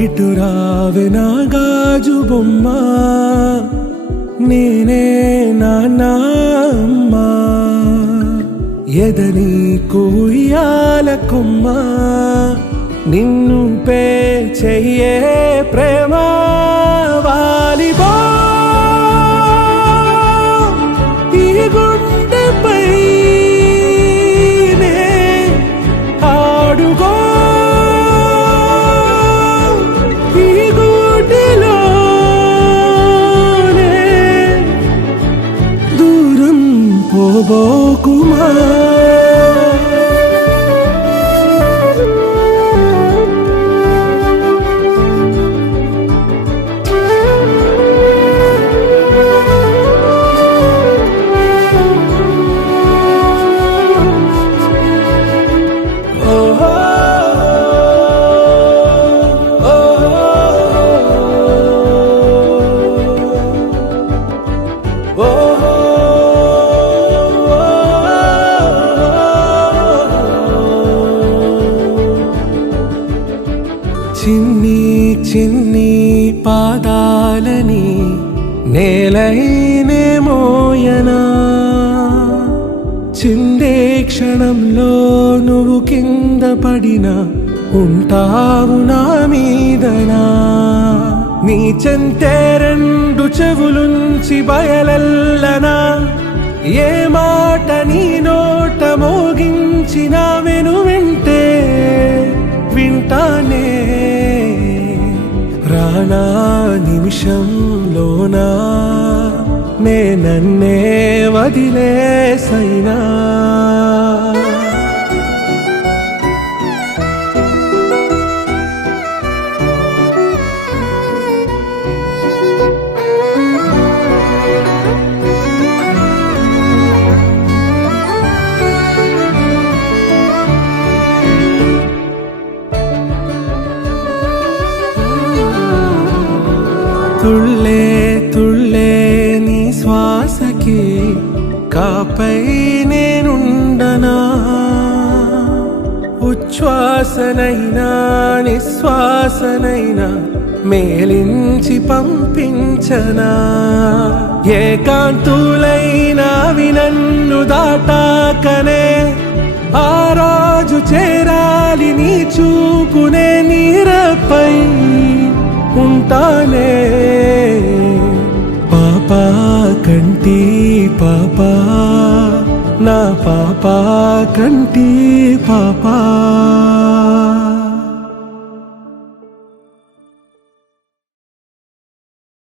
ఇటు రావే నా గాజు బొమ్మ, నేనే నాన్న అమ్మా. ఎదని కుయ్యాల కొమ్మ, నిన్ను పే చెయ్యే ప్రేమ వాలిబో. ఈ గుండెపై ఆడుగో, ఈ గుడిలోనే దూరం పోబోకుమా. చిన్ని చిన్ని పాదాలని నేలైనే మోయనా, చిందే క్షణంలో నువ్వు కింద పడినా ఉంటావు నా మీదనా. నీ చెంతే రెండు చెవులుంచి బయలెల్లనా, ఏ మాట నీ నోట మోగించిన వెను వింటే వింటానే. రానా నిమిషంలోనా నే నన్నే వదిలేసైనా. తుళ్ళే తుళ్ళే నీ శ్వాసకి కాపై నేనుండనా, ఉచ్ఛ్వాసనైనా నిశ్వాసనైనా మేలించి పంపించనా. ఏకాంతులైనా వినన్ను దాటాకనే ఆ రోజు చేరాలి నీ చూపునే నీరపై ఉంటానే. పాపా కంటి పాపా, నా పాపా కంటి పాపా.